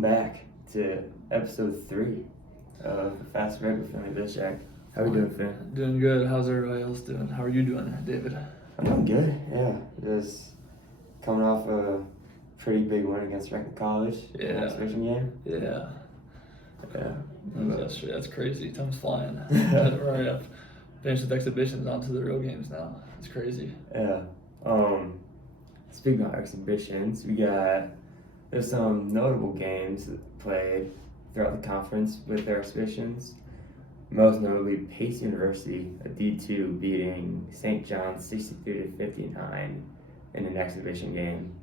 Back to episode 3 of the Fast Break with Finley Bizjack. How are you doing, Finn? Doing good. How's everybody else doing? How are you doing, David? I'm doing good, yeah. Just coming off a pretty big win against Franklin College in the exhibition game. Yeah. Yeah. That's crazy. Time's flying. Right up. Finished with exhibitions onto the real games now. It's crazy. Yeah. Speaking of exhibitions, there's some notable games that played throughout the conference with their exhibitions. Most notably, Pace University, a D2, beating St. John's 63-59 in an exhibition game.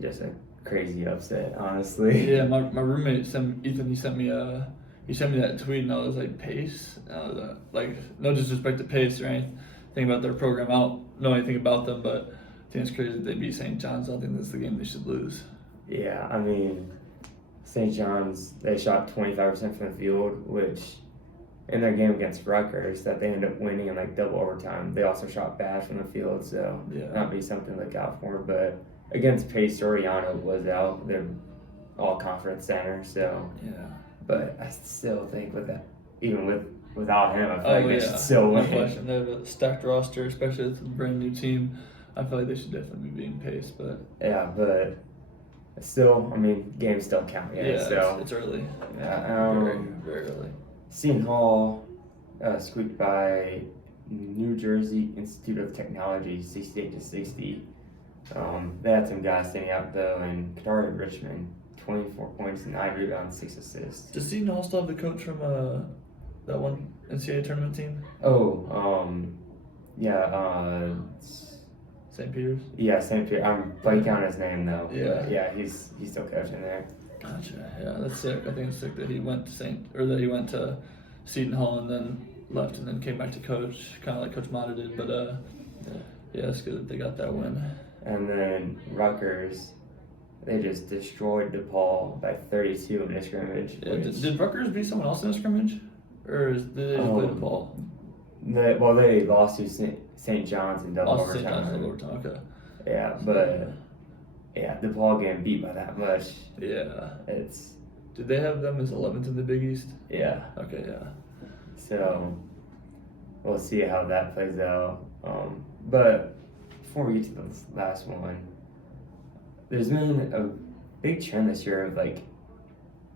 Just a crazy upset, honestly. Yeah, my roommate Ethan. He sent me that tweet, and I was like, Pace. And I was like, no disrespect to Pace or anything about their program. I don't know anything about them, but I think it's crazy that they beat St. John's. I don't think that's the game they should lose. Yeah, I mean, St. John's, they shot 25% from the field, which in their game against Rutgers that they ended up winning in like double overtime, they also shot bad from the field, so not be something to look out for. But against Pace, Soriano was out, their all-conference center, so yeah. But I still think with that, even without him, I feel like they should still win. No question. They have a stacked roster, especially with a brand new team. I feel like they should definitely be being Pace, but yeah, but still, I mean, games still count. So it's early. Yeah, very early. Seton Hall squeaked by New Jersey Institute of Technology 68-60. They had some guys standing out though, and Katari Richmond 24 points, 9 rebounds, 6 assists. Does Seton Hall still have the coach from that one NCAA tournament team? St. Peter's? Yeah, St. Peter. I'm blanking on his name though. Yeah. Yeah, he's still coaching there. Gotcha. Yeah, that's sick. I think it's sick that he went to Seton Hall and then left and then came back to coach, kind of like Coach Mata did. But yeah, it's good that they got that win. And then Rutgers, they just destroyed DePaul by 32 in a scrimmage. Yeah, did Rutgers beat someone else in a scrimmage, or did they just play DePaul? They lost to St. John's in double overtime. St. John's double overtime. Okay. Yeah, but DePaul getting beat by that much. Yeah. Did they have them as 11th in the Big East? Yeah. Okay. Yeah. So we'll see how that plays out. But before we get to the last one, there's been a big trend this year of like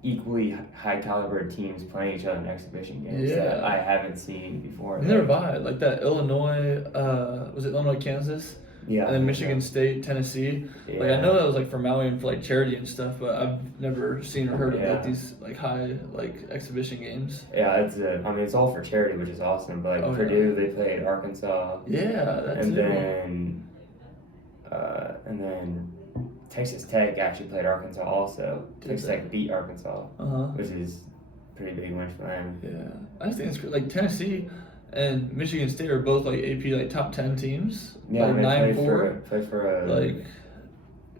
equally high caliber teams playing each other in exhibition games that I haven't seen before. Neither have I. Like that Illinois, was it Illinois, Kansas? Yeah. And then Michigan State, Tennessee. Yeah. Like I know that was like for Maui and for like charity and stuff, but I've never seen or heard of like these like high like exhibition games. Yeah, it's all for charity, which is awesome. But like Purdue, they played Arkansas. Yeah, that's and then Texas Tech actually played Arkansas also. Texas Tech beat Arkansas, which is a pretty big win for them. Yeah, I think it's great. Like Tennessee and Michigan State are both like AP like top 10 teams. Yeah, like 9-4. Play for a like,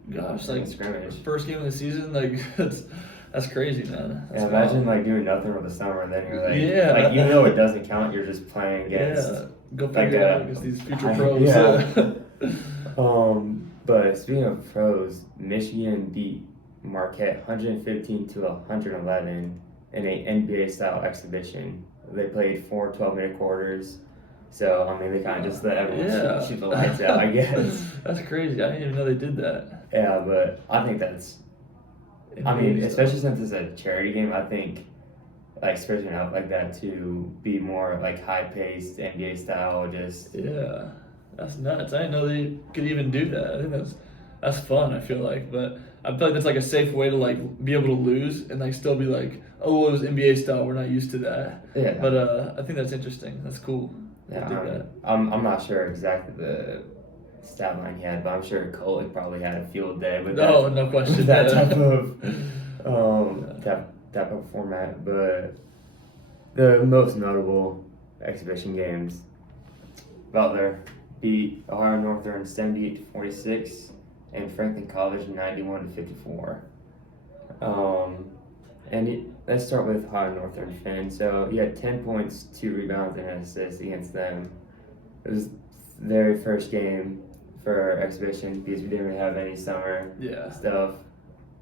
gosh, like scrimmage. First game of the season, like that's crazy, man. That's imagine like doing nothing with the summer and then you're like, like even though it doesn't count, you're just playing against. Yeah, go figure it out against these future pros. But speaking of pros, Michigan beat Marquette 115-111 in a NBA-style exhibition. They played 4 12-minute quarters, so I mean they kind of just let everyone shoot the lights out, I guess. That's crazy. I didn't even know they did that. Yeah, but I think that's. Especially since it's a charity game, I think like switching out like that to be more like high-paced NBA style, just. Yeah. That's nuts. I didn't know they could even do that. I think that's fun, I feel like. But I feel like that's like a safe way to like be able to lose and like still be like, oh, it was NBA style. We're not used to that. Yeah. But I think that's interesting. That's cool. Yeah, I'm not sure exactly the stat line he had, but I'm sure Collegiate probably had a field day with no question. that type of type of format. But the most notable exhibition games, Butler beat Ohio Northern 78-46 and Franklin College 91-54. Let's start with Ohio Northern, Finn. So he had 10 points, 2 rebounds, and an assist against them. It was their first game for exhibition because we didn't really have any summer stuff.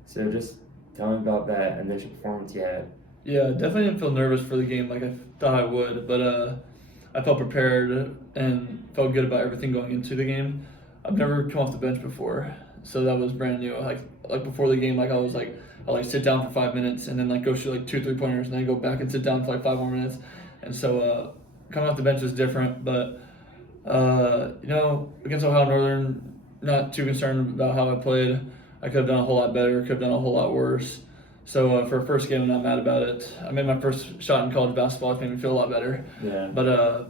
So just tell me about that initial performance you had. Yeah, definitely didn't feel nervous for the game like I thought I would, but I felt prepared and felt good about everything going into the game. I've never come off the bench before, so that was brand new. Like before the game, like I like sit down for 5 minutes and then like go shoot like 2 3 pointers and then go back and sit down for like 5 more minutes. And so coming off the bench was different, but against Ohio Northern, not too concerned about how I played. I could have done a whole lot better, could have done a whole lot worse. So for a first game, I'm not mad about it. I made my first shot in college basketball. It made me feel a lot better. Yeah. But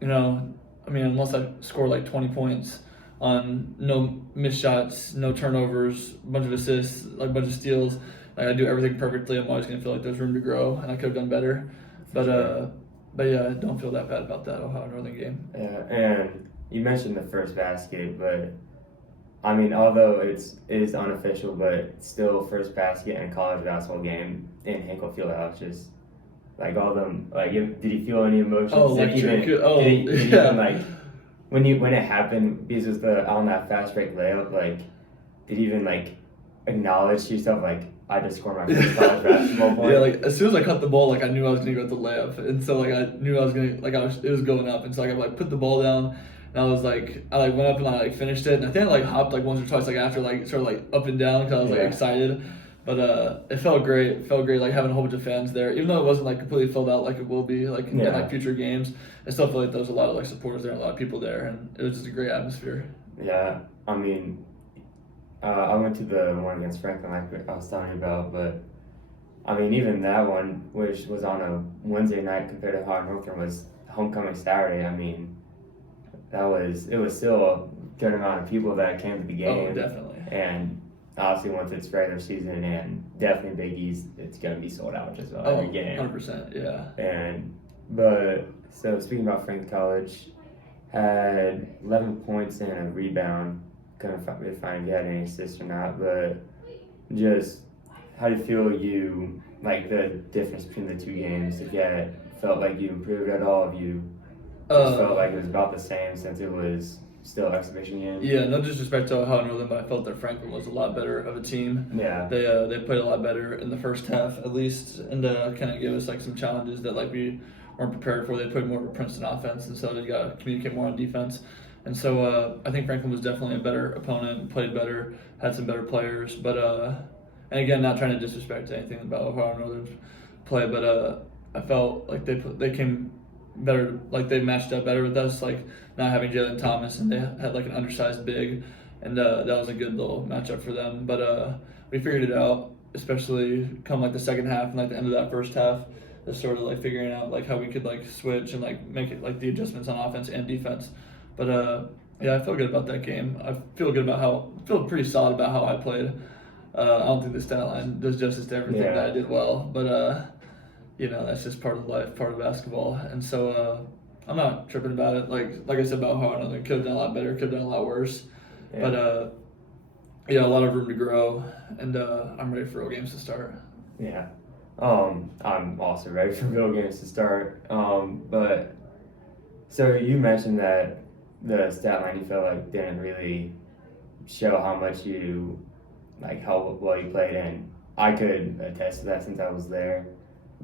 unless I score like 20 points on no missed shots, no turnovers, a bunch of assists, like a bunch of steals, like I do everything perfectly, I'm always gonna feel like there's room to grow, and I could have done better. But yeah, I don't feel that bad about that Ohio Northern game. Yeah, and you mentioned the first basket, but I mean, although it is unofficial, but still first basket in a college basketball game in Hinkle Fieldhouse, just like all them. Like, did you feel any emotions? Oh, like did you yeah. even, like when it happened? Because it was on that fast break layup. Like, did you even like acknowledge to yourself like I just scored my first college basketball point? Yeah, like as soon as I cut the ball, like I knew I was gonna go with the layup, and so like I knew I was gonna it was going up, and so like I like put the ball down. And I was like, I like went up and I like finished it, and I think I like hopped like once or twice like after like sort of like up and down because I was like excited, but it felt great. It felt great like having a whole bunch of fans there, even though it wasn't like completely filled out like it will be like in like future games. I still feel like there was a lot of like supporters there, and a lot of people there, and it was just a great atmosphere. Yeah, I mean, I went to the one against Franklin like I was telling you about, but I mean even that one, which was on a Wednesday night compared to Ohio Northern, was homecoming Saturday. I mean. It was still a good amount of people that came to the game. Oh, definitely. And obviously once it's regular season and definitely Big East, it's going to be sold out just about every game. 100%, yeah. But so speaking about Franklin College, had 11 points and a rebound. Couldn't find if you had any assists or not, but just how do you feel like the difference between the two games? If you felt like you improved at all, if you just felt like it was about the same since it was still exhibition game. Yeah, no disrespect to Ohio Northern, but I felt that Franklin was a lot better of a team. Yeah. They played a lot better in the first half at least, and kind of gave us like some challenges that like we weren't prepared for. They played more of a Princeton offense, and so they got to communicate more on defense. And so I think Franklin was definitely a better opponent, played better, had some better players. But and again, not trying to disrespect anything about Ohio Northern's play, but I felt like they came better, like they matched up better with us, like not having Jalen Thomas, and they had like an undersized big, and that was a good little matchup for them. But we figured it out, especially come like the second half and like the end of that first half, just sort of like figuring out like how we could like switch and like make it like the adjustments on offense and defense. But yeah, I feel good about that game. I feel pretty solid about how I played. I don't think the stat line does justice to everything that I did well, but that's just part of life, part of basketball. And so I'm not tripping about it. Like I said about how I could have done a lot better, could have done a lot worse. Yeah. But a lot of room to grow, and I'm ready for real games to start. Yeah. I'm also ready for real games to start. But so you mentioned that the stat line you felt like didn't really show how much how well you played, and I could attest to that since I was there.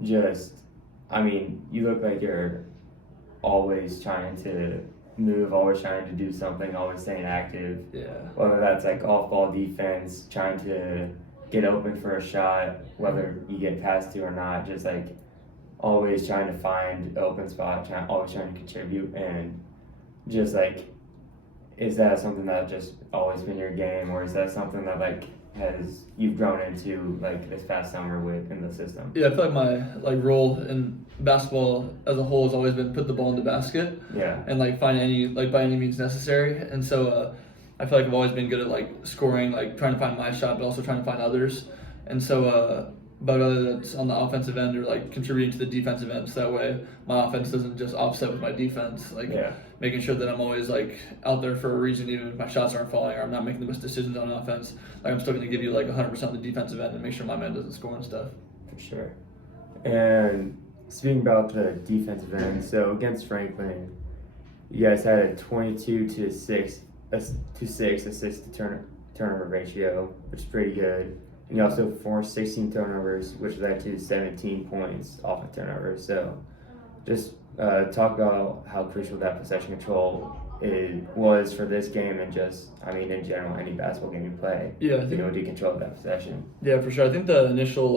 You look like you're always trying to move, always trying to do something, always staying active. Yeah. Whether that's like off-ball defense, trying to get open for a shot, whether you get past to or not, just like always trying to find an open spot, always trying to contribute, and just like, is that something that just always been your game, or is that something that like you've grown into like this past summer in the system? Yeah, I feel like my role in basketball as a whole has always been put the ball in the basket. Yeah. And find by any means necessary. And so I feel like I've always been good at scoring, trying to find my shot, but also trying to find others. And so but whether that's on the offensive end or contributing to the defensive end, so that way my offense doesn't just offset with my defense. Making sure that I'm always out there for a reason, even if my shots aren't falling or I'm not making the best decisions on offense. I'm still going to give you 100% of the defensive end and make sure my man doesn't score and stuff. For sure. And speaking about the defensive end, so against Franklin, you guys had a 22-6 assist to turnover ratio, which is pretty good. And he also forced 16 turnovers, which led to 17 points off of turnovers. So just talk about how crucial that possession control was for this game and just, in general, any basketball game you play. Yeah, I think, to control that possession. Yeah, for sure. I think the initial,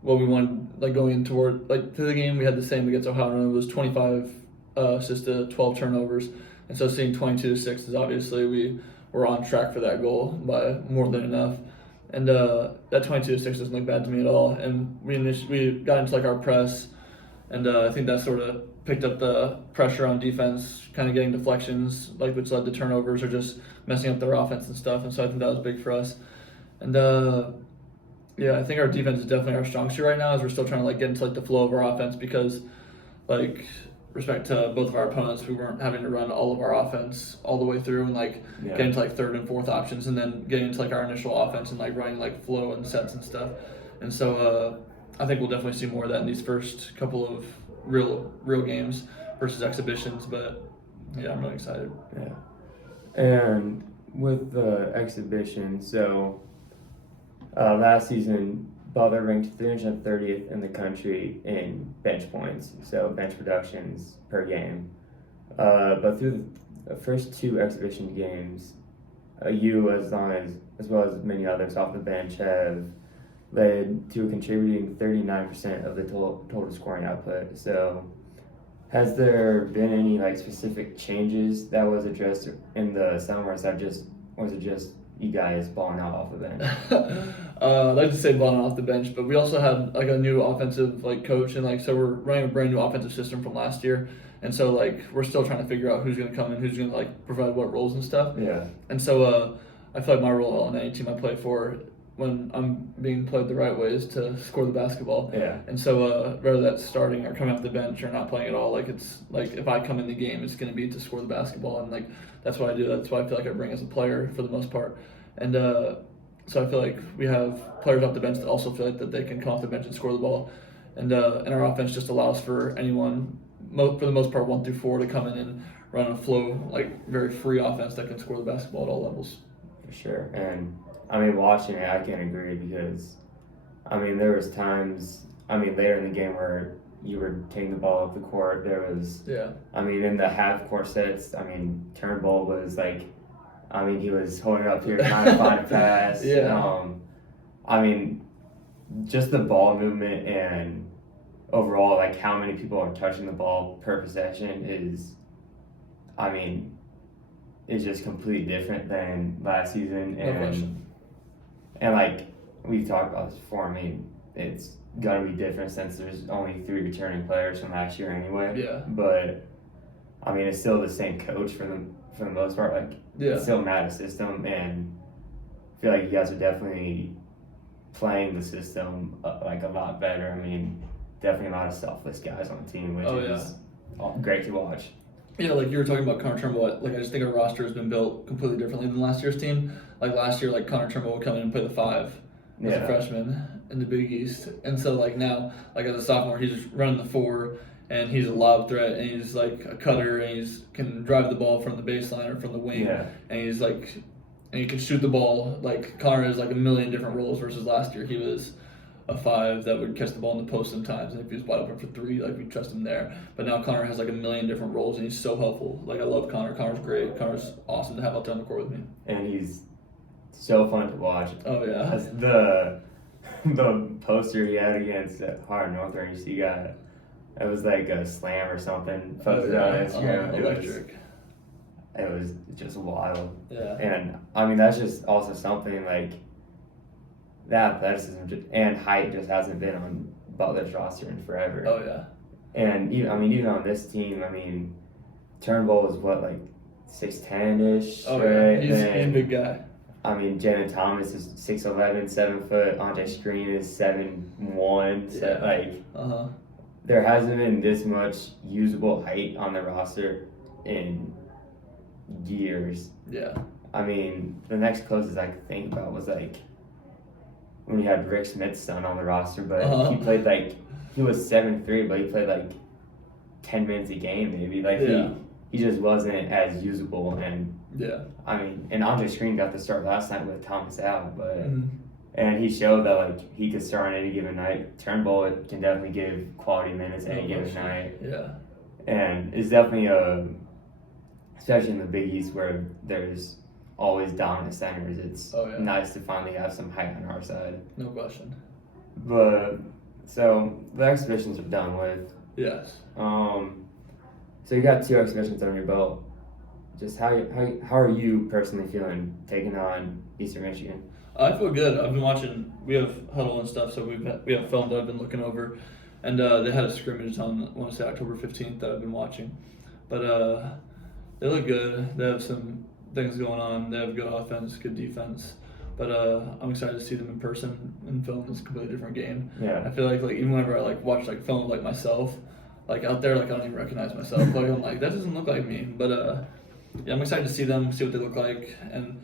what we wanted, going in toward, to the game, we had the same against Ohio, and it was 25 assists to 12 turnovers. And so seeing 22-6 is obviously we were on track for that goal by more than enough. And that 22-6 doesn't look bad to me at all. And we got into our press, and I think that sort of picked up the pressure on defense, kind of getting deflections, which led to turnovers or just messing up their offense and stuff. And so I think that was big for us. And I think our defense is definitely our strong suit right now, as we're still trying to get into the flow of our offense, because respect to both of our opponents, we weren't having to run all of our offense all the way through and getting to third and fourth options, and then getting into our initial offense and running flow and sets and stuff. And so I think we'll definitely see more of that in these first couple of real games versus exhibitions. But yeah, I'm really excited. Yeah. And with the exhibition, so last season Butler ranked 330th in the country in bench points, so bench productions per game. But through the first two exhibition games, you, as well as many others off the bench, have led to a contributing 39% of the total scoring output. So has there been any specific changes that was addressed in the summer, or was it just you guys balling out off the bench? I'd like to say balling off the bench, but we also had a new offensive coach, and so we're running a brand new offensive system from last year, and so we're still trying to figure out who's going to come in, who's going to provide what roles and stuff. Yeah. And so I feel my role on any team I play for, when I'm being played the right way, is to score the basketball. Yeah. And so whether that's starting or coming off the bench or not playing at all, it's if I come in the game, it's going to be to score the basketball, and that's what I do. That's what I feel I bring as a player for the most part. And so I feel we have players off the bench that also feel that they can come off the bench and score the ball. And our offense just allows for anyone, for the most part 1 through 4, to come in and run a flow, very free offense that can score the basketball at all levels. For sure. And watching it, I can agree, because there was times later in the game where you were taking the ball up the court. There was in the half court sets, Turnbull was he was holding up here trying to find a pass. Just the ball movement and overall how many people are touching the ball per possession is it's just completely different than last season. And we've talked about this before, it's gotta be different since there's only 3 returning players from last year anyway. Yeah. But it's still the same coach for the most part. It's still not a system, and I feel you guys are definitely playing the system a lot better. Definitely a lot of selfless guys on the team, which is great to watch. Yeah, you were talking about Connor Turnbull. I just think our roster has been built completely differently than last year's team. Last year, Connor Turnbull would come in and play the 5 as a freshman in the Big East, and so now, as a sophomore, he's just running the 4, and he's a lob threat, and he's a cutter, and he's can drive the ball from the baseline or from the wing, and he's and he can shoot the ball. Connor has a million different roles versus last year. He was a 5 that would catch the ball in the post sometimes, and if he was wide open for 3, we trust him there. But now Connor has a million different roles, and he's so helpful. I love Connor. Connor's great. Connor's awesome to have out there on the court with me. And he's so fun to watch. Oh yeah. That's the poster he had against Hard Northern, you see, it was a slam or something posted on Instagram. Electric. It was just wild. Yeah. And that's just also something that athleticism and height just hasn't been on Butler's roster in forever. Oh yeah. And even on this team, Turnbull is what 6'10"-ish. Oh right? Yeah. He's a big guy. Janet Thomas is 6'11", 7 foot. Andre Screen is 7'1". So there hasn't been this much usable height on the roster in years. Yeah. The next closest I could think about was when you had Rick Smith's son on the roster, but he played he was 7'3", but he played 10 minutes a game maybe. He just wasn't as usable, and and Andre Screen got the start last night with Thomas out, but And he showed that like he could start on any given night. Turnbull can definitely give quality minutes any given night. Yeah. And it's definitely especially in the Big East where there's always dominant centers. It's nice to finally have some height on our side. No question. But so the exhibitions are done with. Yes. So you got 2 exhibitions on your belt. Just how are you personally feeling taking on Eastern Michigan? I feel good. I've been watching. We have huddle and stuff, so we have film that I've been looking over, and they had a scrimmage on I want to say October 15th that I've been watching, but they look good. They have some things going on. They have good offense, good defense, but I'm excited to see them in person and film. It's a completely different game. Yeah. I feel like even whenever I like watch like film like myself, like out there, like I don't even recognize myself. Like I'm like that doesn't look like me, but yeah, I'm excited to see them, see what they look like, and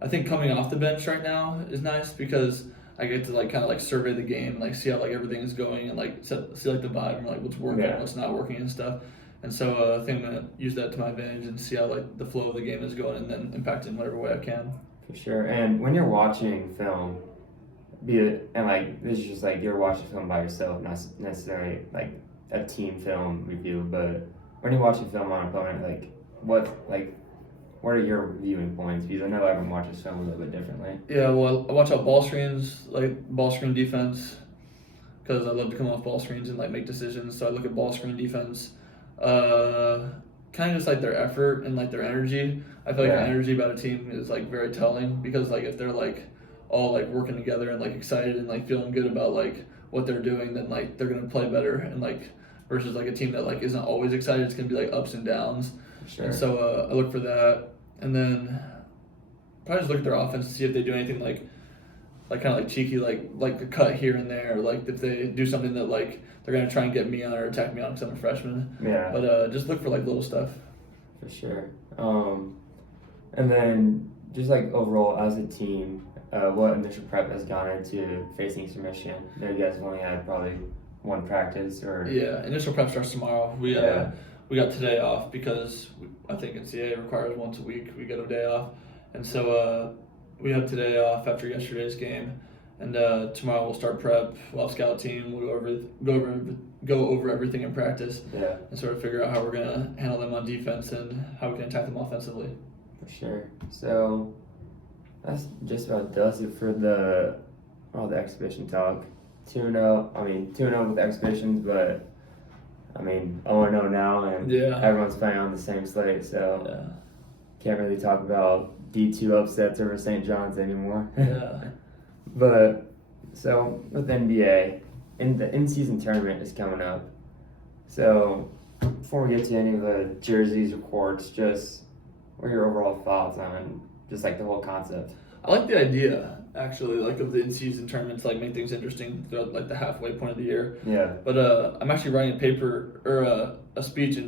I think coming off the bench right now is nice because I get to like kind of like survey the game, like see how like everything is going, and like see like the vibe and like what's working, what's not working, and stuff. And so I think I'm gonna use that to my advantage and see how like the flow of the game is going, and then impact it in whatever way I can. For sure. And when you're watching film, be it and like this is just like you're watching film by yourself, not necessarily like a team film review, but when you're watching film on an opponent, like what are your viewing points? Because I know everyone watches film a little bit differently. Yeah, well, I watch out ball screens, like ball screen defense, because I love to come off ball screens and like make decisions. So I look at ball screen defense, kind of just like their effort and like their energy. I feel like the energy about a team is like very telling because like if they're like all like working together and like excited and like feeling good about like what they're doing, then like they're gonna play better. And like versus like a team that like isn't always excited, it's gonna be like ups and downs. Sure. And so I look for that, and then probably just look at their offense to see if they do anything like kind of like cheeky, like a cut here and there, or like if they do something that like they're gonna try and get me on or attack me on because I'm a freshman. Yeah. But just look for like little stuff. For sure. And then just like overall as a team, what initial prep has gone into facing Eastern Michigan? I know you guys have only had probably one practice or. Yeah, initial prep starts tomorrow. We got today off because I think NCAA requires once a week we get a day off, and so we have today off after yesterday's game, and tomorrow we'll start prep. We'll have scout team. We'll go over everything in practice, and sort of figure out how we're gonna handle them on defense and how we can attack them offensively. For sure. So that's just about does it for all the exhibition talk. 2-0. I mean 2-0 with the exhibitions, but. I mean, 0-0 now, and everyone's playing on the same slate, so can't really talk about D2 upsets over St. John's anymore. Yeah. But, so, with NBA, the in-season tournament is coming up. So, before we get to any of the jerseys or courts, just what are your overall thoughts on just, like, the whole concept? I like the idea, actually, like of the in-season tournaments, like make things interesting throughout like the halfway point of the year. Yeah. But I'm actually writing a paper or a speech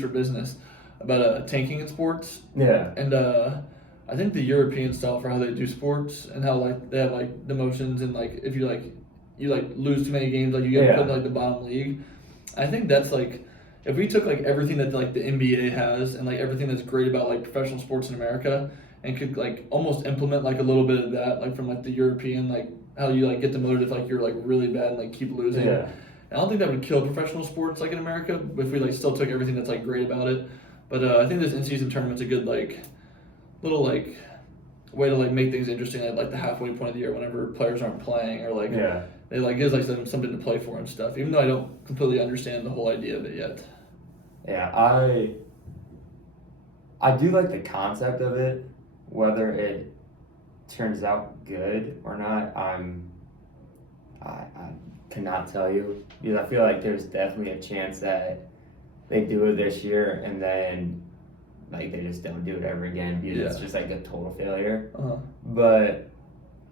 for business about tanking in sports. Yeah. And I think the European style for how they do sports and how like they have like demotions and like if you lose too many games, like you get put in like the bottom league. I think that's like if we took like everything that like the NBA has and like everything that's great about like professional sports in America. And could like almost implement like a little bit of that, like from like the European, like how you like get demoted if like you're like really bad and like keep losing. Yeah. And I don't think that would kill professional sports like in America if we like still took everything that's like great about it. But I think this in-season tournament's a good like little like way to like make things interesting at like the halfway point of the year whenever players aren't playing or like they like gives like something to play for and stuff. Even though I don't completely understand the whole idea of it yet. Yeah, I do like the concept of it. Whether it turns out good or not, I cannot tell you because I feel like there's definitely a chance that they do it this year and then like they just don't do it ever again because it's just like a total failure. But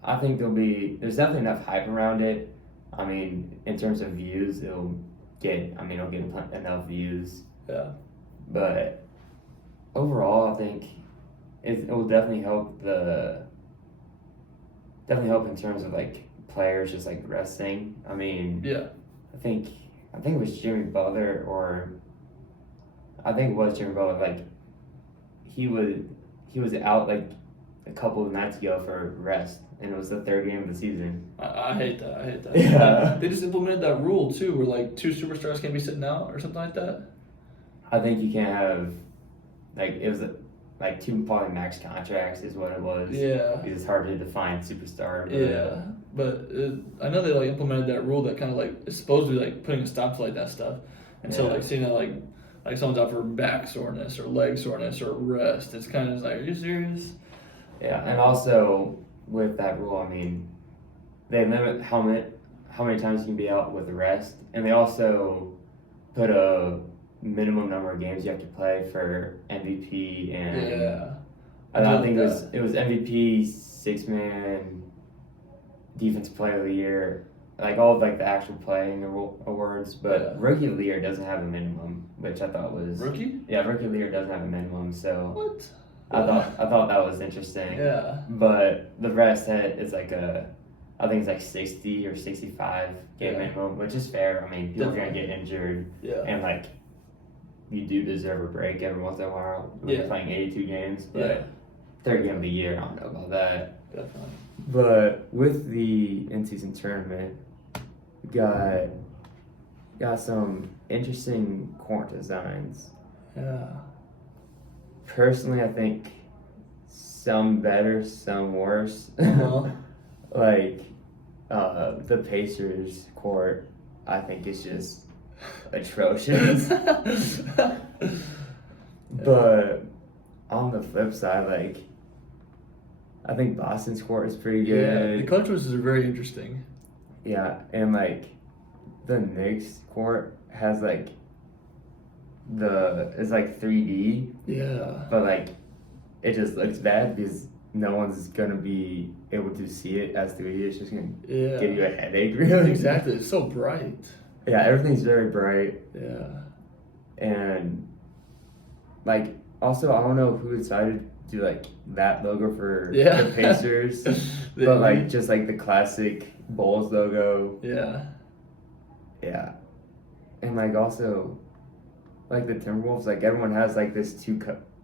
I think there's definitely enough hype around it. I mean, in terms of views, it'll get enough views. Yeah. But overall, I think. It will definitely help in terms of like players just like resting. I mean, I think it was Jimmy Butler like he was out like a couple of nights ago for rest, and it was the third game of the season. I hate that. I hate that. Yeah. They just implemented that rule too, where like 2 superstars can't be sitting out or something like that. I think you can't have, like, it was like 2 probably max contracts is what it was. Yeah. Because it's hard to define superstar. But, Yeah, but I know they like implemented that rule that kind of like is supposed to be like putting a stop to like that stuff, and so Yeah. like seeing that like someone's out for back soreness or leg soreness or rest, it's kind of just like, are you serious? Yeah, and also with that rule, I mean, they limit how many times you can be out with rest, and they also put a minimum number of games you have to play for MVP and Yeah, I think it was MVP, 6-man, defensive player of the year, like all of like the actual playing awards, but Yeah. rookie of the year doesn't have a minimum, which I thought was rookie. yeah, rookie of the year doesn't have a minimum, so What? I thought that was interesting. Yeah. But the rest is like I think it's like 60 or 65 game Yeah. minimum, which is fair. I mean, people are gonna Definitely. get injured, Yeah. and like you do deserve a break every once in a while when you're Yeah. playing 82 games. But Yeah. third game of the year, I don't know about that. Definitely. But with the in-season tournament, got some interesting court designs. Yeah. Personally, I think some better, some worse. Uh-huh. Like the Pacers court, I think is just atrocious. But on the flip side, like I think Boston's court is pretty Yeah, the good. color choices are very interesting. Yeah, and like the Knicks court has like it's like 3D, Yeah. but like it just looks bad because no one's gonna be able to see it as 3D. It's just gonna Yeah. give you a headache, really. Exactly. It's so bright. Yeah, everything's very bright, Yeah. and like also I don't know who decided to do like that logo for Yeah. the Pacers, but like just like the classic Bulls logo. Yeah. Yeah, and like also like the Timberwolves, like everyone has like this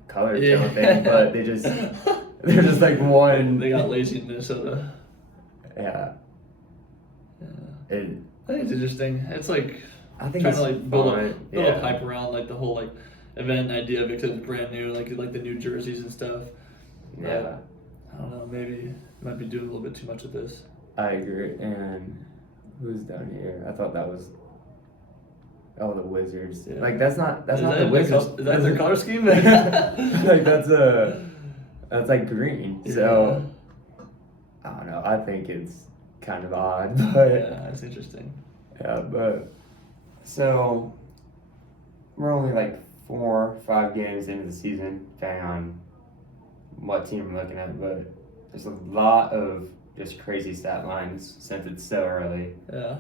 color Yeah. thing, but they're just like one. They got lazy in Minnesota. Yeah, Yeah. it, I think it's interesting. It's like I think trying it's to like build fun. a hype around like the whole like event idea of it because it's brand new, like the new jerseys and stuff. Yeah, I don't know. Maybe might be doing a little bit too much of this. I agree. And who's down here? I thought that was the Wizards. Yeah. Like that's not Is the that Wizards. Is that their color scheme? Like that's like green. So I don't know. I think it's kind of odd, but Yeah, that's interesting. yeah, but so we're only like 4 or 5 games into the season, depending on what team we're looking at. But there's a lot of just crazy stat lines since it's so early. Yeah.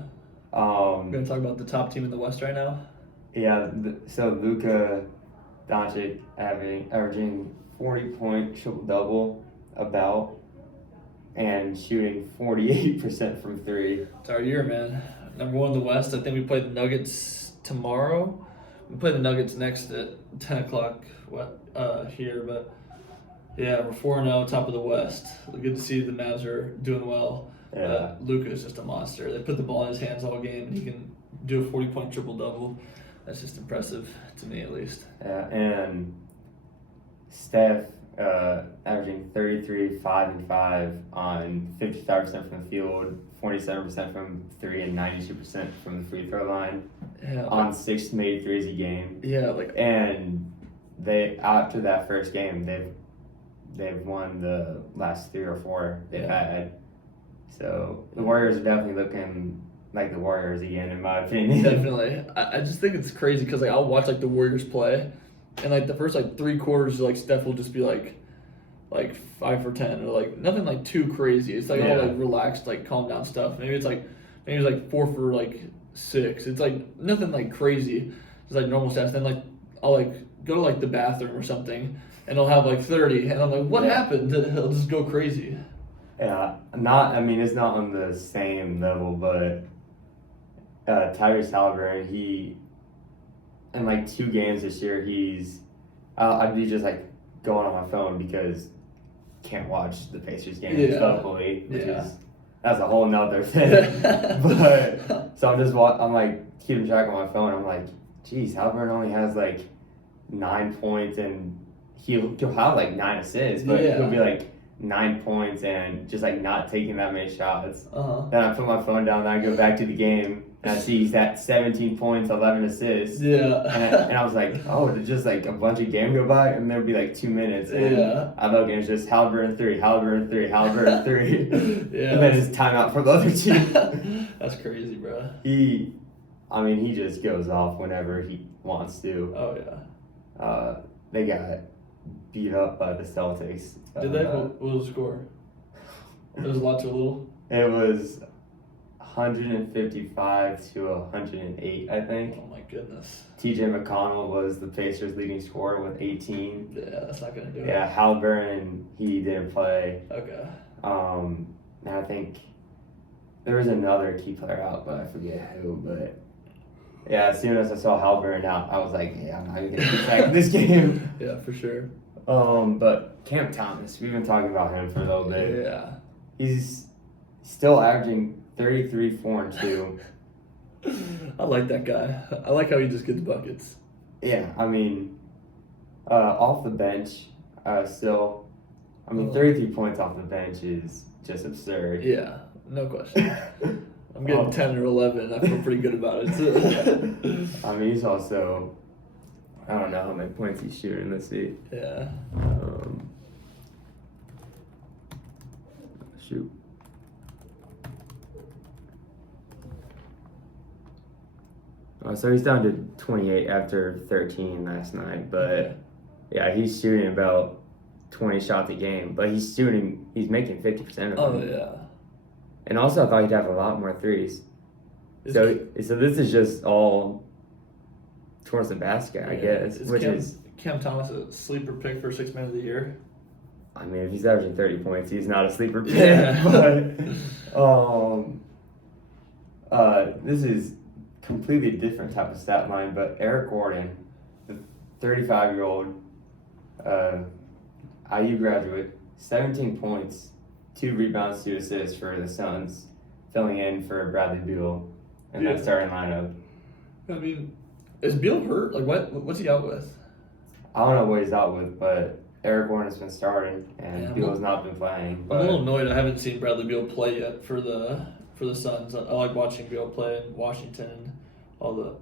We're gonna talk about the top team in the West right now. Yeah. So Luka Doncic averaging 40-point triple-double and shooting 48% from 3. It's our year, man. Number 1 in the West. I think we play the Nuggets tomorrow. We play the Nuggets next at 10 o'clock here, but yeah, we're 4-0, top of the West. Good to see the Mavs are doing well. Yeah. Luka is just a monster. They put the ball in his hands all game, and he can do a 40-point triple-double. That's just impressive to me, at least. Yeah, and Steph averaging 33, 5 and 5 on 55% from the field, 47% from 3, and 92% from the free throw line Yeah. on 6 made threes a game. Yeah, like And they after that first game, they've won the last 3 or 4 they've had. So the Warriors are definitely looking like the Warriors again, in my opinion. definitely. I just think it's crazy because like I'll watch like the Warriors play, and like the first like 3 quarters, like Steph will just be like 5 for 10 or like nothing like too crazy. It's like all Yeah. like relaxed, like calm down stuff. Maybe it's like 4 for like 6. It's like nothing like crazy. It's like normal stats. Then like I'll like go to like the bathroom or something, and I'll have like 30, and I'm like, what happened? He'll just go crazy. Yeah, it's not on the same level, but Tyrese Halliburton, he in like 2 games this year, I'd be just like going on my phone because can't watch the Pacers games Yeah. locally, which Yeah. is that's a whole nother thing. But so I'm just I'm like keeping track on my phone. I'm like, geez, Halliburton only has like 9 points and he'll have like 9 assists, but Yeah. he'll be like 9 points and just like not taking that many shots. Uh-huh. Then I put my phone down and I go back to the game and I see he's at 17 points, 11 assists. Yeah. And I was like, oh, did just like a bunch of game go by? And there'd be like 2 minutes. And Yeah. I look and it's just Halliburton 3, Halliburton 3, Halliburton 3. Yeah. And then it's timeout for the other team. That's crazy, bro. He just goes off whenever he wants to. Oh, yeah. They got beat up by the Celtics. Did they? What was the score? It was a lot to a little? It was 155 to 108, I think. Oh, my goodness. TJ McConnell was the Pacers' leading scorer with 18. Yeah, that's not going to do it. Yeah, Halliburton, he didn't play. Okay. And I think there was another key player out, but I forget who. But yeah, as soon as I saw Halliburton out, I was like, yeah, I'm not even going to keep track of this game. Yeah, for sure. But Cam Thomas, we've been talking about him for a little bit. Yeah. He's still averaging 33, 4, and 2. I like that guy. I like how he just gets buckets. Yeah, I mean, off the bench, still, I mean, Oh. 33 points off the bench is just absurd. Yeah, no question. I'm getting 10 or 11. I feel pretty good about it. I mean, he's also, I don't know how many points he's shooting. Let's see. Yeah. Shoot. So he's down to 28 after 13 last night, but yeah, he's shooting about 20 shots a game, but he's making 50% of them. Oh, yeah. And also, I thought he'd have a lot more threes. So this is just all towards the basket, I guess, which is. Cam Thomas a sleeper pick for 6th man of the year? I mean, if he's averaging 30 points, he's not a sleeper pick. Yeah. But this is completely different type of stat line. But Eric Gordon, the 35-year-old IU graduate, 17 points, 2 rebounds, 2 assists for the Suns, filling in for Bradley Beal in that starting lineup. I mean, is Beal hurt? Like, what's he out with? I don't know what he's out with, but Eric Gordon's been starting, and Yeah, Beal has not been playing. I'm a little annoyed I haven't seen Bradley Beal play yet for the Suns. I like watching Beal play in Washington and all the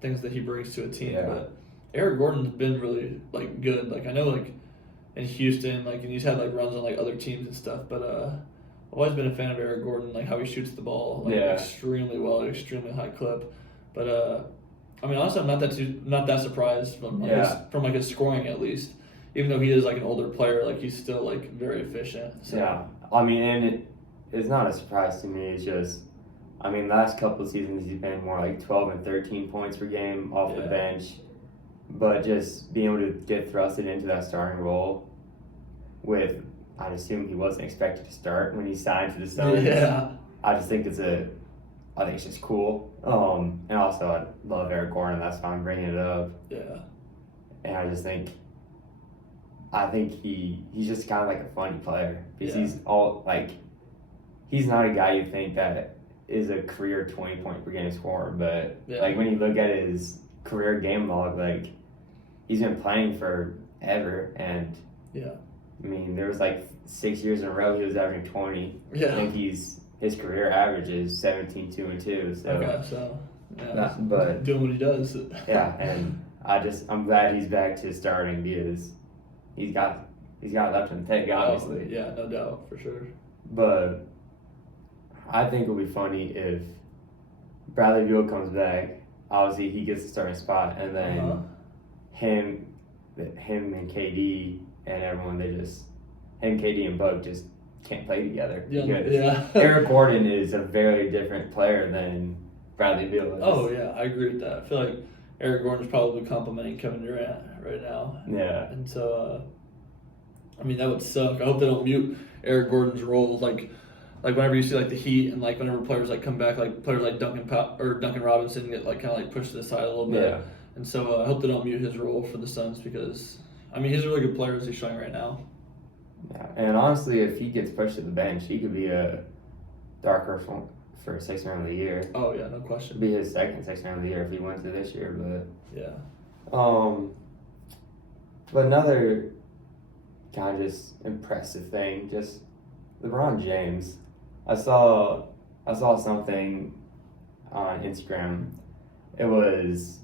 things that he brings to a team. Yeah. But Eric Gordon's been really like good. Like I know like in Houston, like and he's had like runs on like other teams and stuff. But I've always been a fan of Eric Gordon, like how he shoots the ball like extremely well, extremely high clip. But I mean, honestly, I'm not that surprised from his scoring at least. Even though he is like an older player, like he's still like very efficient. So. Yeah, I mean, and it's not a surprise to me. It's just, I mean, last couple of seasons he's been more like 12 and 13 points per game off the bench, but just being able to get thrusted into that starting role with, I'd assume he wasn't expected to start when he signed to the Suns. Yeah, I just think I think it's just cool. And also I love Eric Gordon. That's why I'm bringing it up. Yeah. And I think he's just kind of like a funny player because he's not a guy you think that is a career 20-point per game scorer, but like when you look at his career game log, like he's been playing forever, and I mean there was like 6 years in a row he was averaging 20. I think his career average is 17, 2, and 2. So but doing what he does. Yeah, and I'm glad he's back to starting because he's got left in the tank, obviously. Oh, yeah, no doubt, for sure. But I think it'll be funny if Bradley Beal comes back. Obviously, he gets the starting spot, and then him and KD and everyone, KD and Bug just can't play together. Yeah. Eric Gordon is a very different player than Bradley Beal is. Oh, yeah, I agree with that. I feel like Eric Gordon's probably complimenting Kevin Durant right now. Yeah. And so, I mean, that would suck. I hope they don't mute Eric Gordon's role. Like whenever you see like the Heat and like whenever players like come back, like players like Duncan Robinson get like kind of like pushed to the side a little bit. Yeah. And so I hope they don't mute his role for the Suns because I mean he's a really good player as he's showing right now. Yeah, and honestly, if he gets pushed to the bench, he could be a dark horse for sixth man of the year. Oh yeah, no question. It'd be his second sixth man of the year if he wins it this year. Yeah. But another kind of just impressive thing, just LeBron James. I saw something on Instagram. It was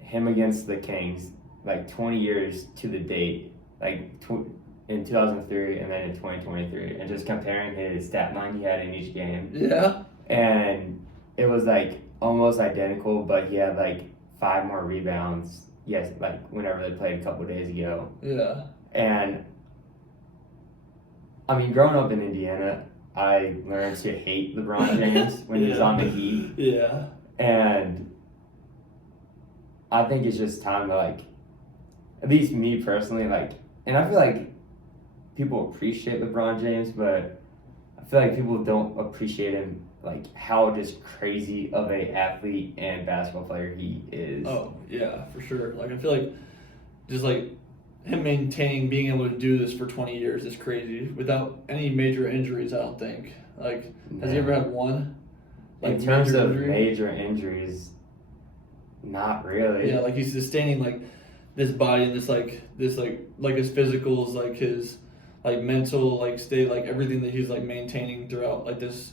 him against the Kings, like 20 years to the date, like in 2003 and then in 2023, and just comparing his stat line he had in each game. Yeah. And it was like almost identical, but he had like 5 more rebounds. Yes, like whenever they played a couple of days ago. Yeah. And I mean, growing up in Indiana, I learned to hate LeBron James when he was on the Heat. Yeah. And I think it's just time to, like, at least me personally, like, and I feel like people appreciate LeBron James, but I feel like people don't appreciate him, like, how just crazy of a athlete and basketball player he is. Oh, yeah, for sure. Like, I feel like just, like, him maintaining, being able to do this for 20 years is crazy without any major injuries, I don't think. Like, has he ever had one? Like, in terms major of injury? major injuries, not really. Yeah, like, he's sustaining, like, this body and this, like, his physicals, like, his, like, mental, like, state, like, everything that he's, like, maintaining throughout, like, this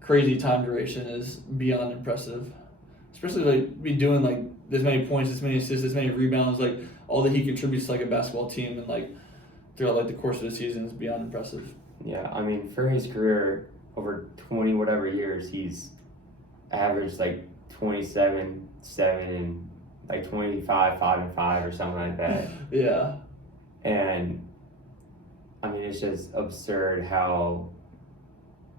crazy time duration is beyond impressive. Especially, like, be doing, like, this many points, this many assists, this many rebounds, like, all that he contributes to, like, a basketball team and, like, throughout, like, the course of the season is beyond impressive. Yeah, I mean, for his career, over 20 whatever years, he's averaged, like, 27, 7, and, like, 25, 5, and 5 or something like that. Yeah. And, I mean, it's just absurd how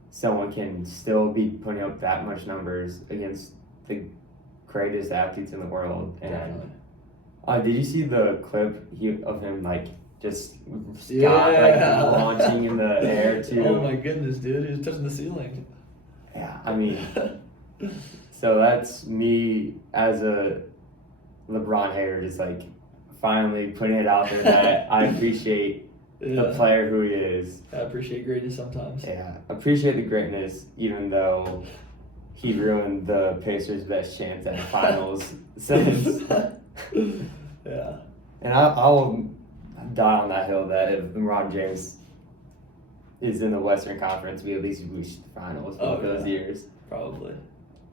someone can still be putting up that much numbers against the greatest athletes in the world. And Definitely. Did you see the clip of him, like, just Yeah. like launching in the air too? Oh my goodness, dude. He was touching the ceiling. Yeah, I mean, so that's me as a LeBron hater, just like finally putting it out there that I appreciate the player who he is. I appreciate greatness sometimes. Yeah, appreciate the greatness, even though he ruined the Pacers' best chance at the finals since. Yeah. And I'll die on that hill that if LeBron James is in the Western Conference, we at least reach the finals both those years. Probably.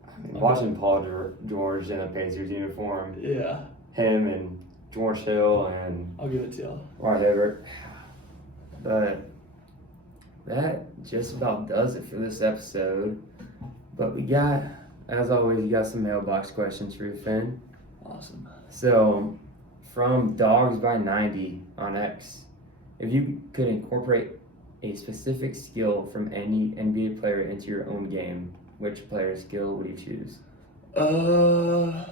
I mean, watching Paul George in a Pacers uniform, Yeah. him and George Hill and I'll give it to y'all. Roy Hibbert. But that just about does it for this episode. But we got, as always, you got some mailbox questions for you, Finn. Awesome. So, from Dogs by 90 on X, if you could incorporate a specific skill from any NBA player into your own game, which player skill would you choose? I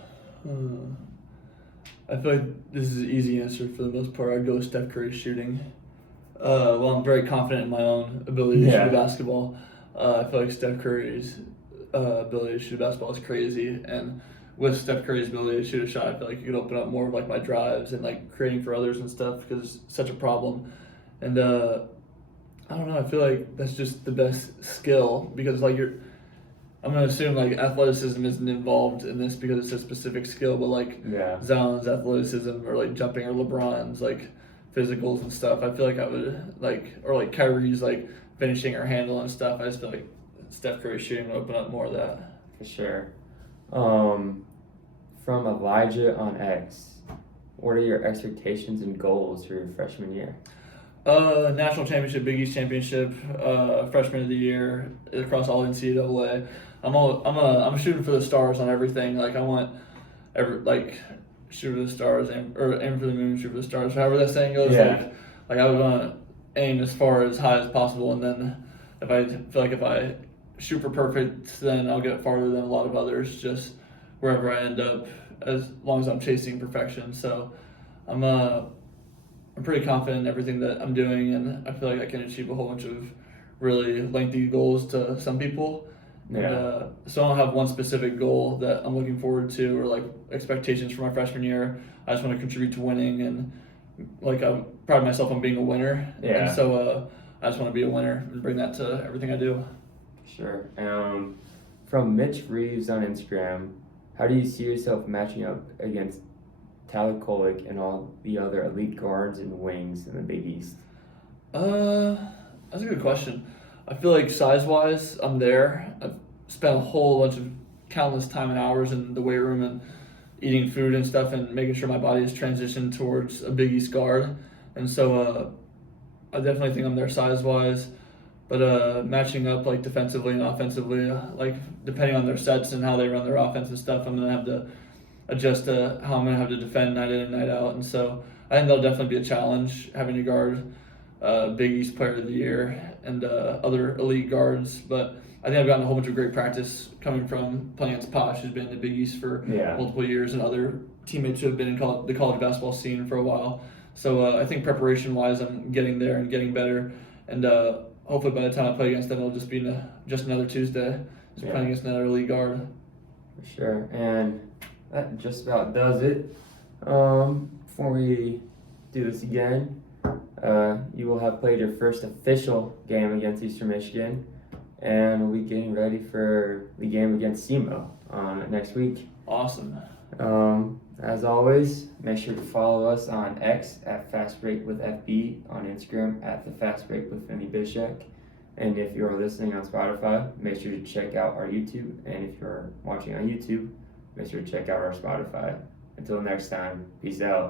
feel like this is an easy answer for the most part. I'd go with Steph Curry's shooting. Well, I'm very confident in my own ability to shoot basketball. I feel like Steph Curry's ability to shoot basketball is crazy, and with Steph Curry's ability to shoot a shot, I feel like you could open up more of like my drives and like creating for others and stuff because it's such a problem. And I don't know. I feel like that's just the best skill because like I'm gonna assume like athleticism isn't involved in this because it's a specific skill, but like Zion's athleticism or like jumping or LeBron's like physicals and stuff. I feel like I would like or like Kyrie's like finishing or handle and stuff. I just feel like Steph Curry shooting would open up more of that. For sure. From Elijah on X, what are your expectations and goals for your freshman year? National championship, Big East championship, freshman of the year across all NCAA. I'm shooting for the stars on everything. Like I want shoot for the stars, aim for the moon, shoot for the stars. However that saying goes. Like I would want to aim as far as high as possible, and then if I feel like if I shoot for perfect, then I'll get farther than a lot of others. Just wherever I end up, as long as I'm chasing perfection. So I'm pretty confident in everything that I'm doing, and I feel like I can achieve a whole bunch of really lengthy goals to some people. Yeah. So I don't have one specific goal that I'm looking forward to or like expectations for my freshman year. I just want to contribute to winning and like I pride myself on being a winner. Yeah. And so I just want to be a winner and bring that to everything I do. Sure. From Mitch Reeves on Instagram, how do you see yourself matching up against Tyler Kolek and all the other elite guards and wings in the Big East? That's a good question. I feel like size-wise, I'm there. I've spent a whole bunch of countless time and hours in the weight room and eating food and stuff and making sure my body is transitioned towards a Big East guard. And so I definitely think I'm there size-wise. But matching up like defensively and offensively, like depending on their sets and how they run their offense and stuff, I'm gonna have to adjust to how I'm gonna have to defend night in and night out. And so I think that'll definitely be a challenge having to guard Big East Player of the Year and other elite guards. But I think I've gotten a whole bunch of great practice coming from playing against Posh, who's been in the Big East for multiple years, and other teammates who have been in the college basketball scene for a while. So I think preparation-wise, I'm getting there and getting better. And hopefully by the time I play against them, it'll just be just another Tuesday, playing against another elite guard. For sure. And that just about does it. Before we do this again, you will have played your first official game against Eastern Michigan, and we'll be getting ready for the game against SEMO next week. Awesome. As always, make sure to follow us on X at FastBreakWithFB, on Instagram at TheFastBreak with Finley Bizjack. And if you're listening on Spotify, make sure to check out our YouTube. And if you're watching on YouTube, make sure to check out our Spotify. Until next time, peace out.